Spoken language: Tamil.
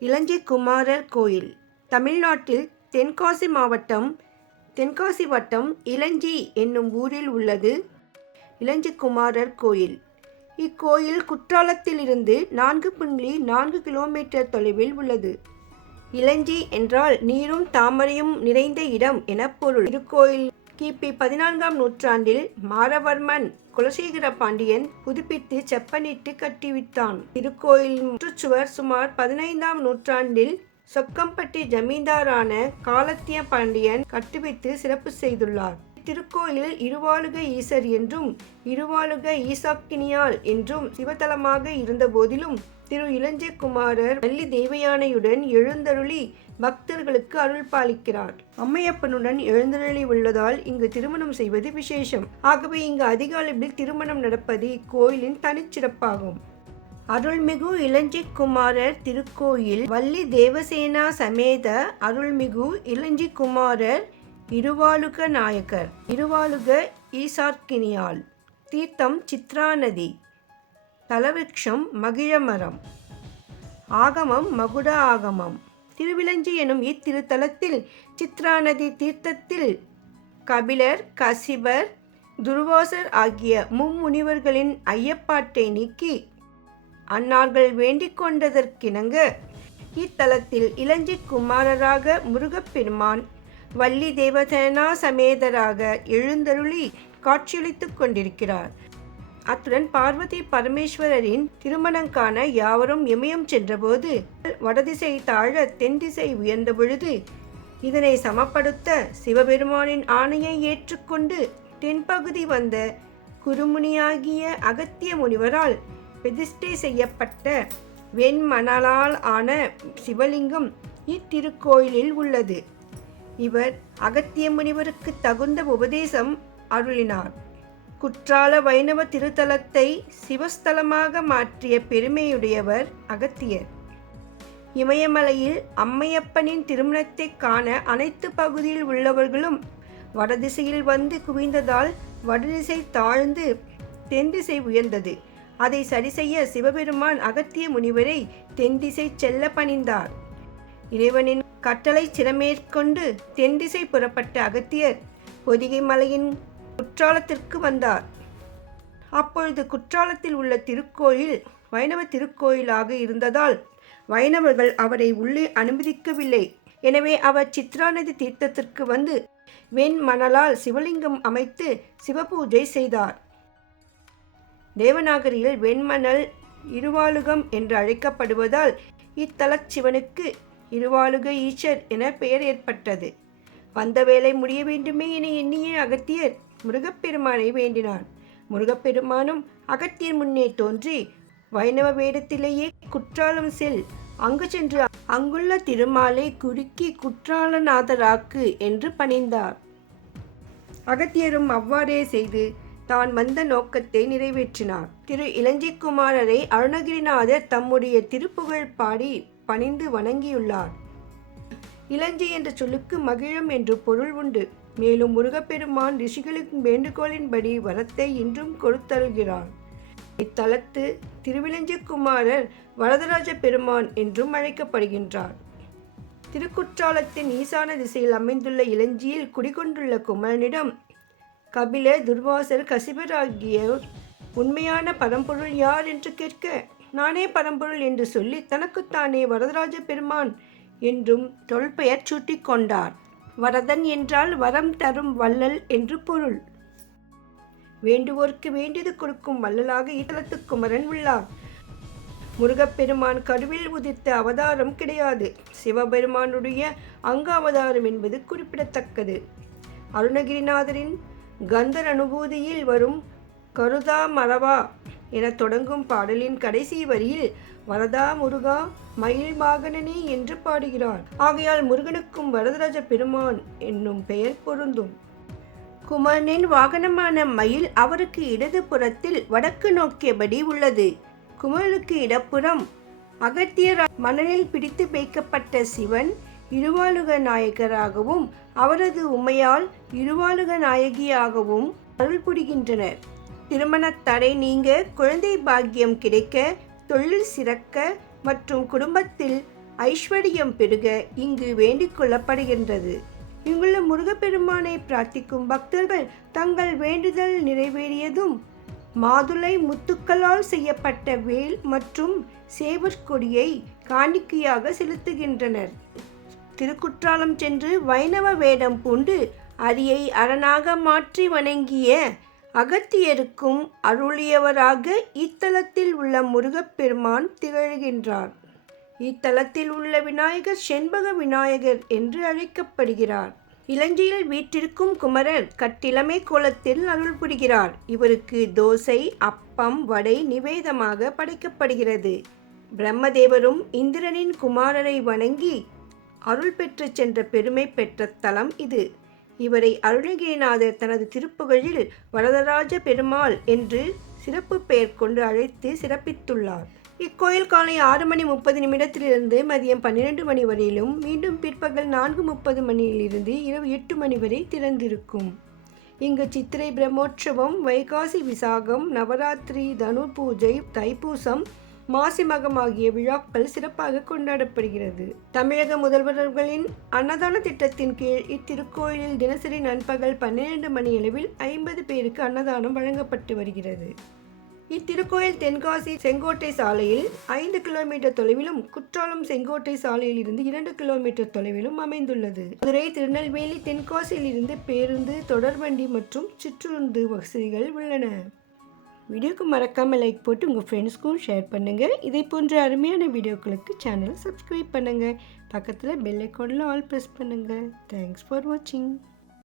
இளஞ்சிக்குமாரர் கோயில். தமிழ்நாட்டில் தென்காசி மாவட்டம் தென்காசி வட்டம் இளஞ்சி என்னும் ஊரில் உள்ளது இளஞ்சி குமாரர் கோயில். இக்கோயில் குற்றாலத்திலிருந்து நான்கு புள்ளி நான்கு கிலோமீட்டர் தொலைவில் உள்ளது. இளஞ்சி என்றால் நீரும் தாமரையும் நிறைந்த இடம் என பொருள். இருக்கோயில் கிபி பதினான்காம் நூற்றாண்டில் மாரவர்மன் குலசேகர பாண்டியன் புதுப்பித்து செப்பனிட்டு கட்டிவித்தான் திருக்கோயில் சுற்றுச்சுவர் சுமார் பதினைந்தாம் நூற்றாண்டில் சொக்கம்பட்டி ஜமீன்தாரான காலத்திய பாண்டியன் கட்டுவித்து சிறப்பு செய்துள்ளார். திருக்கோயில் இருவாளுக ஈசர் என்றும் இருவாளுக ஈசாக்கினியால் என்றும் சிவத்தலமாக இருந்த போதிலும் திரு இளஞ்சகுமாரர் வள்ளி தேவயானையுடன் எழுந்தருளி பக்தர்களுக்கு அருள் பாலிக்கிறார். அம்மையப்பனுடன் எழுந்தருளி உள்ளதால் இங்கு திருமணம் செய்வது விசேஷம். ஆகவே இங்கு அதிகாலையில் திருமணம் நடப்பது இக்கோயிலின் தனிச்சிறப்பாகும். அருள்மிகு இளஞ்சிக்குமாரர் திருக்கோயில் வள்ளி தேவசேனா சமேத அருள்மிகு இளஞ்சிக்குமாரர் இருவாலுக இருவாளுக நாயக்கர் இருவாளுக ஈசார்க்கினியால் தீர்த்தம் சித்ராநதி. தலவிருக்ஷம் மகிழமரம். ஆகமம் மகுட ஆகமம். திருவிலஞ்சி எனும் இத்திருத்தலத்தில் சித்ராநதி தீர்த்தத்தில் கபிலர் கசிபர் துர்வாசர் ஆகிய மும்முனிவர்களின் ஐயப்பாட்டை நீக்கி அன்னார்கள் வேண்டிக் கொண்டதற்கிணங்க இத்தலத்தில் இளஞ்சி குமாரராக முருகப்பெருமான் வள்ளி தேவதேனா சமேதராக எழுந்தருளி காட்சியளித்து கொண்டிருக்கிறார். அத்துடன் பார்வதி பரமேஸ்வரரின் திருமணங்கான யாவரும் இமயம் சென்றபோது வடதிசை தாழ தென் திசை உயர்ந்த பொழுது இதனை சமப்படுத்த சிவபெருமானின் ஆணையை ஏற்றுக்கொண்டு தென்பகுதி வந்த குருமுனியாகிய அகத்திய முனிவரால் பிரதிஷ்டை செய்யப்பட்ட வெண்மணலால் ஆன சிவலிங்கம் இத்திருக்கோயிலில் உள்ளது. இவர் அகத்திய முனிவருக்கு தகுந்த உபதேசம் அருளினார். குற்றால வைணவ திருத்தலத்தை சிவஸ்தலமாக மாற்றிய பெருமையுடையவர் அகத்தியர். இமயமலையில் அம்மையப்பனின் திருமணத்தை காண அனைத்து பகுதியில் உள்ளவர்களும் வடதிசையில் வந்து குவிந்ததால் வடதிசை தாழ்ந்து தென்திசை உயர்ந்தது. அதை சரிசெய்ய சிவபெருமான் அகத்திய முனிவரை தென்திசை செல்ல பணிந்தார். இறைவனின் கட்டளை சிறமேற்கொண்டு தென்திசை புறப்பட்ட அகத்தியர் பொதிகை மலையின் குற்றாலத்திற்கு வந்தார். அப்பொழுது குற்றாலத்தில் உள்ள திருக்கோயில் வைணவ திருக்கோயிலாக இருந்ததால் வைணவர்கள் அவரை உள்ளே அனுமதிக்கவில்லை. எனவே அவர் சித்ரா நதி தீர்த்தத்திற்கு வந்து வெண்மணலால் சிவலிங்கம் அமைத்து சிவபூஜை செய்தார். தேவநாகரியில் வெண்மணல் இருவாளுகம் என்று அழைக்கப்படுவதால் இத்தலச் சிவனுக்கு இருவாளுக ஈச்சர் என பெயர் ஏற்பட்டது. வந்த வேலை முடிய வேண்டுமே என எண்ணிய அகத்தியர் முருகப்பெருமானை வேண்டினான். முருகப்பெருமானும் அகத்தியர் முன்னே தோன்றி வைணவ வேடத்திலேயே குற்றாலம் செல் அங்கு சென்று அங்குள்ள திருமாலை குறுக்கி குற்றாலநாதராக்கு என்று பணிந்தார். அகத்தியரும் அவ்வாறே செய்து தான் வந்த நோக்கத்தை நிறைவேற்றினார். திரு. இளஞ்சிக்குமாரரை அருணகிரிநாதர் தம்முடைய திருப்புகழ் பாடி பணிந்து வணங்கியுள்ளார். இளஞ்சி என்ற சொல்லுக்கு மகிழும் என்று பொருள் உண்டு. மேலும் முருகப்பெருமான் ரிஷிகளின் வேண்டுகோளின்படி வரத்தை இன்றும் கொடுத்தருகிறார். இத்தலத்து திருவிளஞ்சிக்குமாரர் வரதராஜ பெருமான் என்றும் அழைக்கப்படுகின்றார். திருக்குற்றாலத்தின் ஈசான திசையில் அமைந்துள்ள இளஞ்சியில் குடிகொண்டுள்ள குமரனிடம் கபில துர்வாசர் கசிபர் ஆகியோர் உண்மையான பரம்பொருள் யார் என்று கேட்க நானே பரம்பொருள் என்று சொல்லி தனக்குத்தானே வரதராஜ பெருமான் என்றும் தொல்பெயர் சூட்டிக்கொண்டார் வரதன் என்றால் வரம் தரும் வள்ளல் என்று பொருள். வேண்டுவோர்க்கு வேண்டியது கொடுக்கும் வள்ளலாக இத்தலத்து குமரன் உள்ளார். முருகப்பெருமான் கருவில் உதித்த அவதாரம் கிடையாது. சிவபெருமானுடைய அங்க அவதாரம் என்பது குறிப்பிடத்தக்கது. அருணகிரிநாதரின் கந்தர் அனுபூதியில் வரும் கருதா மரவா என தொடங்கும் பாடலின் கடைசி வரியில் வரதா முருகா மயில் வாகனனே என்று பாடுகிறார். ஆகையால் முருகனுக்கும் வரதராஜ பெருமான் என்னும் பெயர் பொருந்தும். குமரனின் வாகனமான மயில் அவருக்கு இடது புறத்தில் வடக்கு நோக்கியபடி உள்ளது. குமரனுக்கு இடப்புறம் அகத்தியர் மணலில் பிடித்து வைக்கப்பட்ட சிவன் இருவாளுக நாயகராகவும் அவரது உமையால் இருவாளுக நாயகியாகவும் அருள் புரிகின்றனர். திருமணத் தடை நீங்க குழந்தை பாக்கியம் கிடைக்க தொழில் சிறக்க மற்றும் குடும்பத்தில் ஐஸ்வர்யம் பெருக இங்கு வேண்டிக் கொள்ளப்படுகின்றது. இங்குள்ள முருகப்பெருமானை பிரார்த்திக்கும் பக்தர்கள் தங்கள் வேண்டுதல் நிறைவேறியதும் மாதுளை முத்துக்களால் செய்யப்பட்ட வேல் மற்றும் சேவற்கொடியை காணிக்கையாக செலுத்துகின்றனர். திருக்குற்றாலம் சென்று வைணவ வேடம் பூண்டு அரியை அரணாக மாற்றி வணங்கிய அகத்தியருக்கும் அருளியவராக இத்தலத்தில் உள்ள முருகப்பெருமான் திகழ்கின்றார். இத்தலத்தில் உள்ள விநாயகர் செண்பக விநாயகர் என்று அழைக்கப்படுகிறார். இலங்கையில் வீற்றிருக்கும் குமரர் கட்டிலமை கோலத்தில் அருள் புரிகிறார். இவருக்கு தோசை அப்பம் வடை நிவேதமாக படைக்கப்படுகிறது. பிரம்மதேவரும் இந்திரனின் குமாரரை வணங்கி அருள் பெற்று சென்ற பெருமை பெற்ற தலம் இது. இவரை அருணகிரிநாதர் தனது திருப்புகழில் வரதராஜ பெருமாள் என்று சிறப்பு பெயர் கொண்டு அழைத்து சிறப்பித்துள்ளார். இக்கோயில் காலை ஆறு மணி முப்பது நிமிடத்திலிருந்து மதியம் பன்னிரண்டு மணி வரையிலும் மீண்டும் பிற்பகல் நான்கு முப்பது மணியிலிருந்து இரவு எட்டு மணி வரை திறந்திருக்கும். இங்கு சித்திரை பிரம்மோற்சவம் வைகாசி விசாகம் நவராத்திரி தனு பூஜை தைப்பூசம் மாசி மகம் ஆகிய விழாக்கள் சிறப்பாக கொண்டாடப்படுகிறது. தமிழக முதல்வர்களின் அன்னதான திட்டத்தின் கீழ் இத்திருக்கோயிலில் தினசரி நண்பகல் பன்னிரண்டு மணியளவில் ஐம்பது பேருக்கு அன்னதானம் வழங்கப்பட்டு வருகிறது. இத்திருக்கோயில் தென்காசி செங்கோட்டை சாலையில் ஐந்து கிலோமீட்டர் தொலைவிலும் குற்றாலம் செங்கோட்டை சாலையில் இருந்து இரண்டு கிலோமீட்டர் தொலைவிலும் அமைந்துள்ளது. மதுரை திருநெல்வேலி தென்காசியில் இருந்து பேருந்து தொடர்வண்டி மற்றும் சிற்றுந்து வசதிகள் உள்ளன. வீடியோக்கு மறக்காமல் லைக் போட்டு உங்கள் ஃப்ரெண்ட்ஸ்க்கும் ஷேர் பண்ணுங்கள் இதே போன்ற அருமையான வீடியோக்களுக்கு சேனலை சப்ஸ்கிரைப் பண்ணுங்கள் பக்கத்தில் பெல் ஐக்கானில் ஆல் ப்ரெஸ் பண்ணுங்கள் தேங்க்ஸ் ஃபார் வாட்சிங்